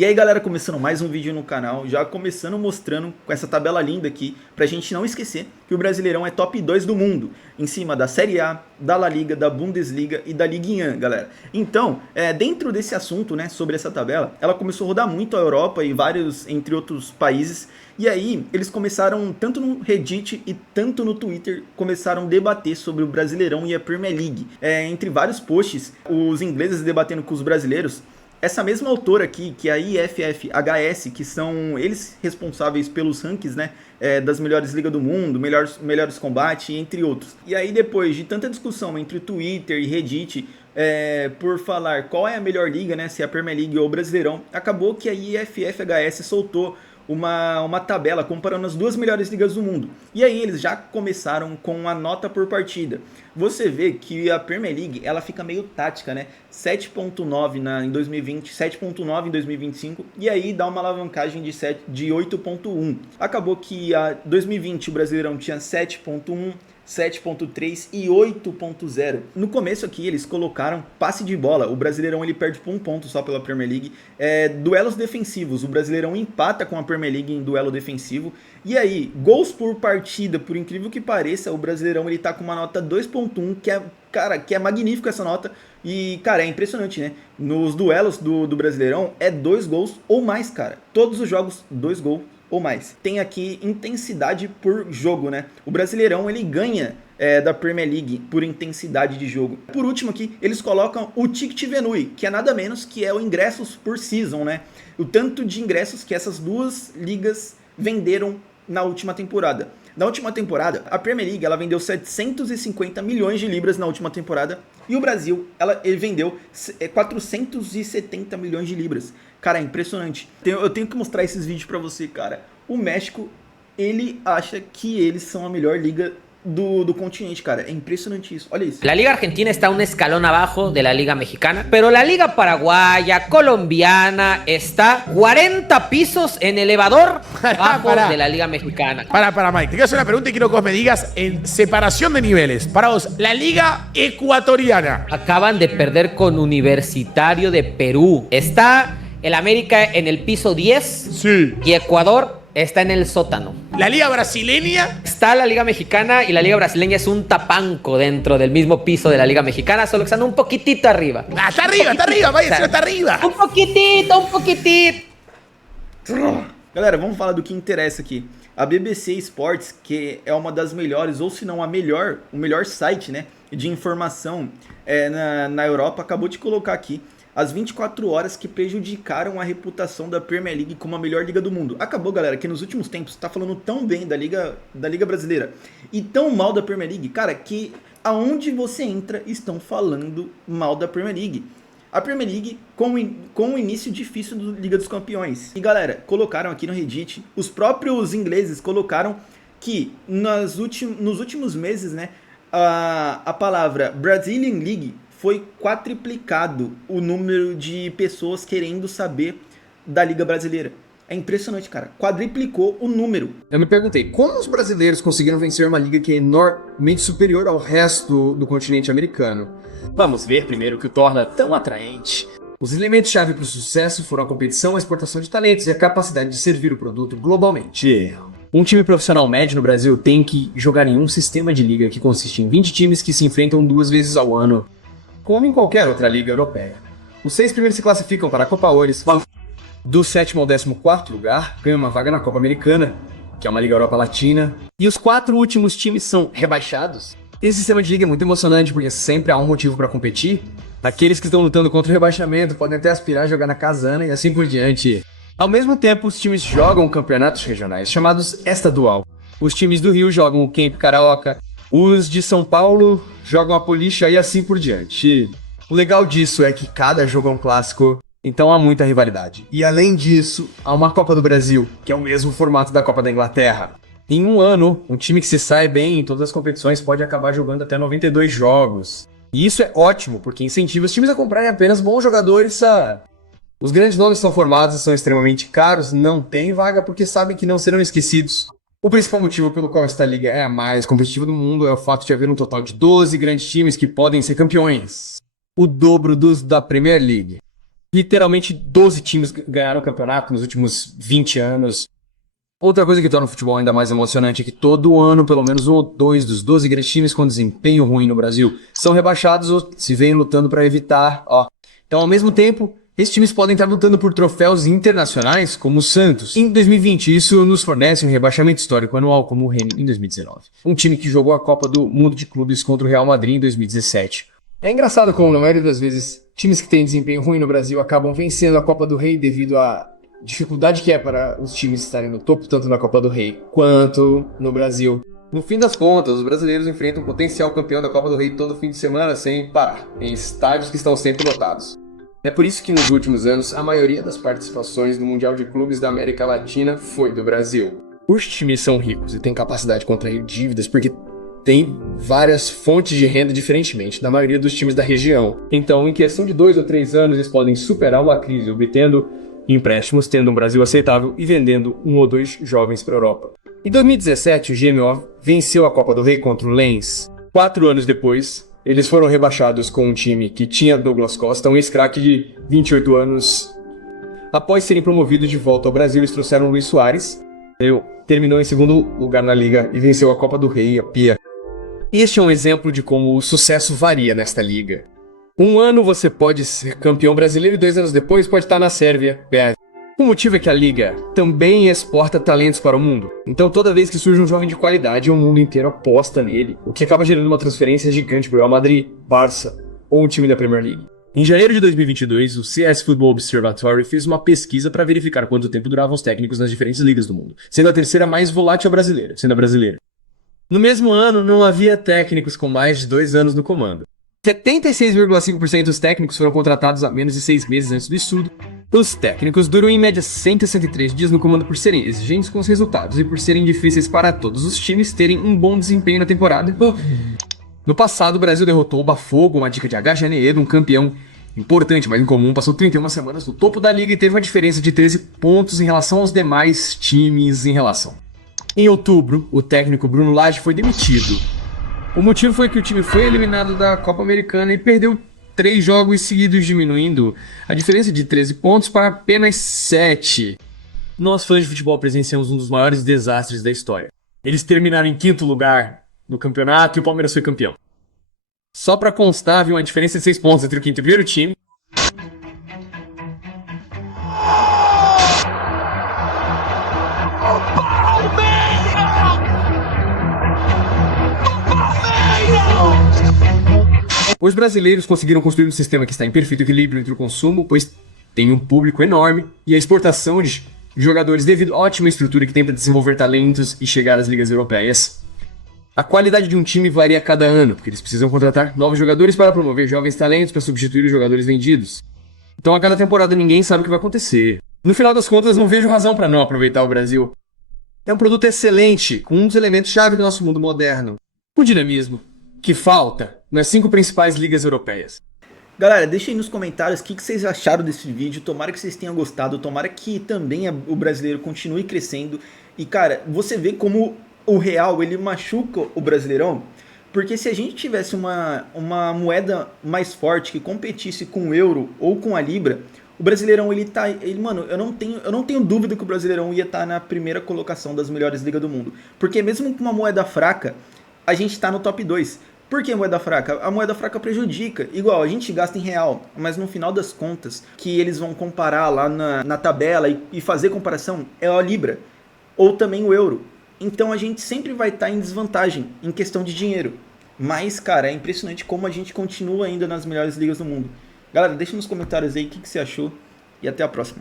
E aí galera, começando mais um vídeo no canal, já começando mostrando com essa tabela linda aqui, pra gente não esquecer que o Brasileirão é top 2 do mundo, em cima da Série A, da La Liga, da Bundesliga e da Ligue 1, galera. Então, dentro desse assunto, né, sobre essa tabela, ela começou a rodar muito a Europa e vários, entre outros países, e aí eles começaram, tanto no Reddit e tanto no Twitter, começaram a debater sobre o Brasileirão e a Premier League. Entre vários posts, os ingleses debatendo com os brasileiros. Essa mesma autora aqui, que é a IFFHS, que são eles responsáveis pelos rankings, né, das melhores ligas do mundo, melhores combates, entre outros. E aí depois de tanta discussão entre Twitter e Reddit, por falar qual é a melhor liga, né, se é a Premier League ou o Brasileirão, acabou que a IFFHS soltou uma tabela comparando as duas melhores ligas do mundo. E aí eles já começaram com a nota por partida. Você vê que a Premier League ela fica meio tática, né? 7.9 em 2020, 7.9 em 2025 e aí dá uma alavancagem de 8.1. Acabou que a 2020 o Brasileirão tinha 7.1, 7.3 e 8.0. No começo aqui eles colocaram passe de bola. O Brasileirão ele perde por um ponto só pela Premier League. Duelos defensivos. O Brasileirão empata com a Premier League em duelo defensivo. E aí, gols por partida, por incrível que pareça, o Brasileirão ele tá com uma nota 2.1, que é magnífico essa nota. E, cara, é impressionante, né? Nos duelos do Brasileirão é 2 gols ou mais, cara. Todos os jogos, 2 gols ou mais. Tem aqui intensidade por jogo, né? O Brasileirão ele ganha da Premier League por intensidade de jogo. Por último aqui, eles colocam o Ticket Venue, que é nada menos que é o ingressos por season, né? O tanto de ingressos que essas duas ligas venderam na última temporada. Na última temporada, a Premier League ela vendeu 750 milhões de libras na última temporada e o Brasil ele vendeu 470 milhões de libras. Cara, é impressionante. Eu tenho que mostrar esses vídeos pra você, cara. O México, ele acha que eles são a melhor liga do continente, cara. É impresionante isso. Olha isso. La Liga Argentina está un escalón abajo de la Liga Mexicana, pero la Liga Paraguaya, Colombiana está 40 pisos en elevador abajo de la Liga Mexicana. Para, Mike. Te quiero hacer una pregunta y quiero que vos me digas en separación de niveles. Para vos, la Liga Ecuatoriana. Acaban de perder con Universitario de Perú. Está el América en el piso 10 Sí. y Ecuador está en el sótano. La Liga Brasileña. Está la Liga Mexicana y la Liga Brasileña es un tapanco dentro del mismo piso de la Liga Mexicana, solo que están un poquitito arriba. Ah, está arriba, vaya, está arriba. Un poquitito. Galera, vamos falar do que interessa aqui. A BBC Sports, que é uma das melhores, ou se não a melhor, o melhor site, né, de informação na Europa, acabou de colocar aqui as 24 horas que prejudicaram a reputação da Premier League como a melhor liga do mundo. Acabou, galera, que nos últimos tempos tá falando tão bem da liga brasileira e tão mal da Premier League, cara, que aonde você entra estão falando mal da Premier League. A Premier League com o início difícil da Liga dos Campeões. E galera, colocaram aqui no Reddit, os próprios ingleses colocaram que nos últimos meses, né, a palavra Brazilian League foi quadriplicado o número de pessoas querendo saber da Liga Brasileira. É impressionante, cara. Quadriplicou o número. Eu me perguntei, como os brasileiros conseguiram vencer uma liga que é enormemente superior ao resto do continente americano? Vamos ver primeiro o que o torna tão atraente. Os elementos-chave para o sucesso foram a competição, a exportação de talentos e a capacidade de servir o produto globalmente. Um time profissional médio no Brasil tem que jogar em um sistema de liga que consiste em 20 times que se enfrentam 2 vezes ao ano, como em qualquer outra liga europeia. Os 6 primeiros se classificam para a Copa Oures. Do 7º ao 14º lugar, ganham uma vaga na Copa Americana, que é uma liga Europa Latina. e os 4 últimos times são rebaixados. Esse sistema de liga é muito emocionante, porque sempre há um motivo para competir. Aqueles que estão lutando contra o rebaixamento podem até aspirar a jogar na Casana e assim por diante. Ao mesmo tempo, os times jogam campeonatos regionais, chamados estadual. Os times do Rio jogam o Camp Carioca, os de São Paulo jogam a Polixa e assim por diante. O legal disso é que cada jogo é um clássico, então há muita rivalidade. E além disso, há uma Copa do Brasil, que é o mesmo formato da Copa da Inglaterra. Em um ano, um time que se sai bem em todas as competições pode acabar jogando até 92 jogos. E isso é ótimo, porque incentiva os times a comprarem apenas bons jogadores. Os grandes nomes são formados e são extremamente caros, não tem vaga porque sabem que não serão esquecidos. O principal motivo pelo qual esta liga é a mais competitiva do mundo é o fato de haver um total de 12 grandes times que podem ser campeões. O dobro dos da Premier League. Literalmente 12 times ganharam o campeonato nos últimos 20 anos. Outra coisa que torna o futebol ainda mais emocionante é que todo ano, pelo menos um ou dois dos 12 grandes times com desempenho ruim no Brasil são rebaixados ou se veem lutando para evitar. Então, ao mesmo tempo, esses times podem estar lutando por troféus internacionais, como o Santos. Em 2020, isso nos fornece um rebaixamento histórico anual, como o Rennes em 2019. Um time que jogou a Copa do Mundo de Clubes contra o Real Madrid em 2017. É engraçado como, na maioria das vezes, times que têm desempenho ruim no Brasil acabam vencendo a Copa do Rei devido à dificuldade que é para os times estarem no topo, tanto na Copa do Rei quanto no Brasil. No fim das contas, os brasileiros enfrentam um potencial campeão da Copa do Rei todo fim de semana sem parar, em estádios que estão sempre lotados. É por isso que nos últimos anos, a maioria das participações no Mundial de Clubes da América Latina foi do Brasil. Os times são ricos e têm capacidade de contrair dívidas porque tem várias fontes de renda diferentemente da maioria dos times da região. Então, em questão de 2 ou 3 anos, eles podem superar uma crise, obtendo empréstimos, tendo um Brasil aceitável e vendendo 1 ou 2 jovens para a Europa. Em 2017, o GMO venceu a Copa do Rei contra o Lens. 4 anos depois, eles foram rebaixados com um time que tinha Douglas Costa, um ex-craque de 28 anos. Após serem promovidos de volta ao Brasil, eles trouxeram o Luis Soares. Ele terminou em segundo lugar na liga e venceu a Copa do Rei, a Pia. Este é um exemplo de como o sucesso varia nesta liga. Um ano você pode ser campeão brasileiro e 2 anos depois pode estar na Sérvia. O motivo é que a liga também exporta talentos para o mundo. Então toda vez que surge um jovem de qualidade, o mundo inteiro aposta nele, o que acaba gerando uma transferência gigante para o Real Madrid, Barça ou um time da Premier League. Em janeiro de 2022, o CS Football Observatory fez uma pesquisa para verificar quanto tempo duravam os técnicos nas diferentes ligas do mundo, sendo a terceira mais volátil a brasileira. No mesmo ano, não havia técnicos com mais de 2 anos no comando. 76,5% dos técnicos foram contratados há menos de 6 meses antes do estudo. Os técnicos duram em média 163 dias no comando por serem exigentes com os resultados e por serem difíceis para todos os times terem um bom desempenho na temporada. No passado, o Brasil derrotou o Botafogo, uma dica de H. Janeiro, um campeão importante, mas incomum, passou 31 semanas no topo da liga e teve uma diferença de 13 pontos em relação aos demais times em relação. Em outubro, o técnico Bruno Lage foi demitido. O motivo foi que o time foi eliminado da Copa Americana e perdeu 3 jogos seguidos, diminuindo a diferença de 13 pontos para apenas 7. Nós, fãs de futebol, presenciamos um dos maiores desastres da história. Eles terminaram em 5º lugar no campeonato e o Palmeiras foi campeão. Só pra constar, havia uma diferença de 6 pontos entre o 5º e o primeiro time. Os brasileiros conseguiram construir um sistema que está em perfeito equilíbrio entre o consumo, pois tem um público enorme, e a exportação de jogadores devido à ótima estrutura que tem para desenvolver talentos e chegar às ligas europeias. A qualidade de um time varia a cada ano, porque eles precisam contratar novos jogadores para promover jovens talentos para substituir os jogadores vendidos. Então a cada temporada ninguém sabe o que vai acontecer. No final das contas, não vejo razão para não aproveitar o Brasil. É um produto excelente, com um dos elementos-chave do nosso mundo moderno. O dinamismo, que falta nas 5 principais ligas europeias. Galera, deixem aí nos comentários o que vocês acharam desse vídeo. Tomara que vocês tenham gostado, tomara que também o brasileiro continue crescendo. E cara, você vê como o real, ele machuca o Brasileirão, porque se a gente tivesse uma moeda mais forte que competisse com o euro ou com a libra, o Brasileirão, mano, eu não tenho dúvida que o Brasileirão ia estar na primeira colocação das melhores ligas do mundo, porque mesmo com uma moeda fraca, a gente está no top 2. Por que moeda fraca? A moeda fraca prejudica. Igual, a gente gasta em real, mas no final das contas, que eles vão comparar lá na tabela e fazer comparação, é a libra, ou também o euro. Então a gente sempre vai estar em desvantagem em questão de dinheiro. Mas, cara, é impressionante como a gente continua ainda nas melhores ligas do mundo. Galera, deixa nos comentários aí o que você achou e até a próxima.